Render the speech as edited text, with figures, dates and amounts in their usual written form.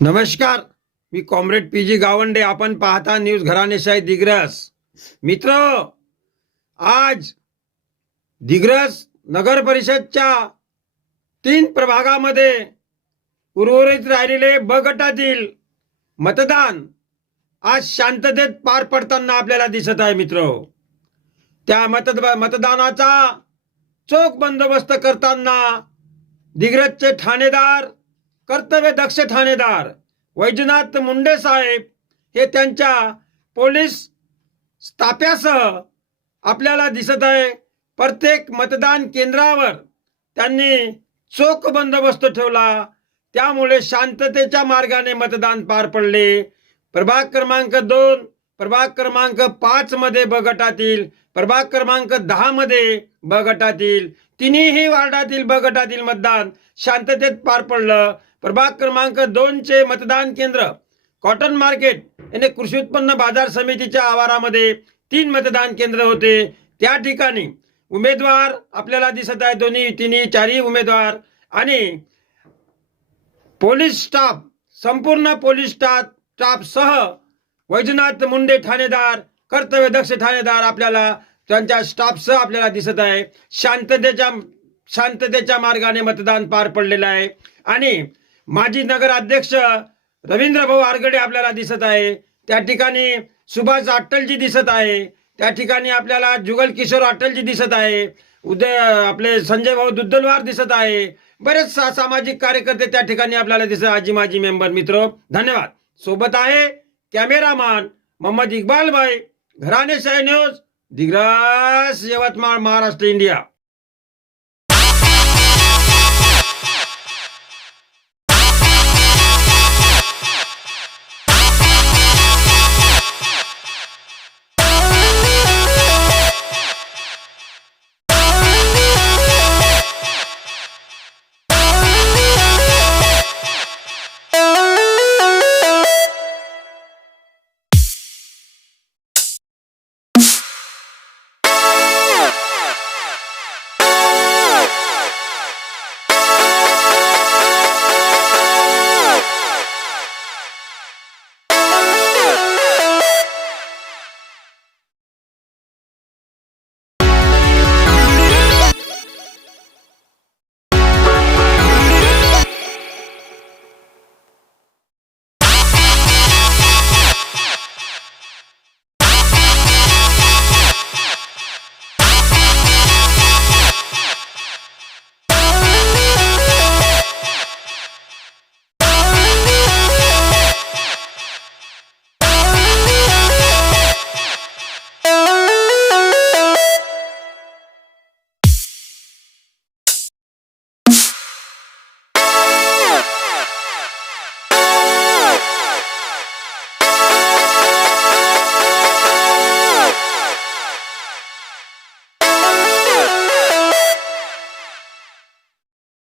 नमस्कार, मी comrade P G Gawande. आपण पाहता न्यूज घराणेशाही दिग्रस. मित्र, आज दिग्रस नगर परिषदच्या 3 प्रभागामध्ये उर्वरित राहिलेले ब गटातील मतदान आज शांततेत पार पडताना आपल्याला दिसत आहे. मित्र, त्या मतदानाचा चोख बंदोबस्त करताना दिग्रसचे ठाणेदार, कर्तव्य दक्ष ठाणेदार वैजनाथ मुंडे साहेब हे त्यांच्या पोलीस ताफ्यासह आपल्याला दिसत आहे. प्रत्येक मतदान केंद्रावर त्यांनी चोख बंदोबस्त ठेवला, त्यामुळे शांततेच्या मार्गाने मतदान पार पडले. प्रभाग क्रमांक 2, प्रभाग क्रमांक 5 मध्ये ब गटातील, प्रभाग क्रमांक 10 मध्ये ब गटातील, तिन्ही वार्डातील ब गटातील मतदान शांततेत पार पडलं. प्रभाग क्रमांक 2 चे मतदान केंद्र कॉटन मार्केट याने कृषी उत्पन्न बाजार समितीच्या आवारामध्ये 3 मतदान केंद्र होते. त्या ठिकाणी उमेदवार आपल्याला दिसत आहे, तिन्ही चारही उमेदवार आणि पोलीस स्टाफ, संपूर्ण पोलीस स्टाफ सह वैजनाथ मुंडे ठाणेदार, कर्तव्य दक्ष ठाणेदार आपल्याला त्यांच्या स्टाफसह आपल्याला दिसत आहे. शांततेच्या मार्गाने मतदान पार पडलेलं आहे. आणि माजी नगर अध्यक्ष रवींद्र भाऊ आरगडे आपल्याला दिसत आहे. त्या ठिकाणी सुभाष अट्टलजी दिसत आहे. त्या ठिकाणी आपल्याला जुगल किशोर अट्टलजी दिसत आहे. आपले संजय भाऊ दुद्धलवार दिसत आहे. बरेच सामाजिक कार्यकर्ते त्या ठिकाणी आपल्याला दिसत, आजी माजी मेंबर. मित्र, धन्यवाद. सोबत आहे कॅमेरामॅन मोहम्मद इक्बाल भाई. घराणेशाही न्यूज, दिग्रस, यवतमाळ, महाराष्ट्र, इंडिया.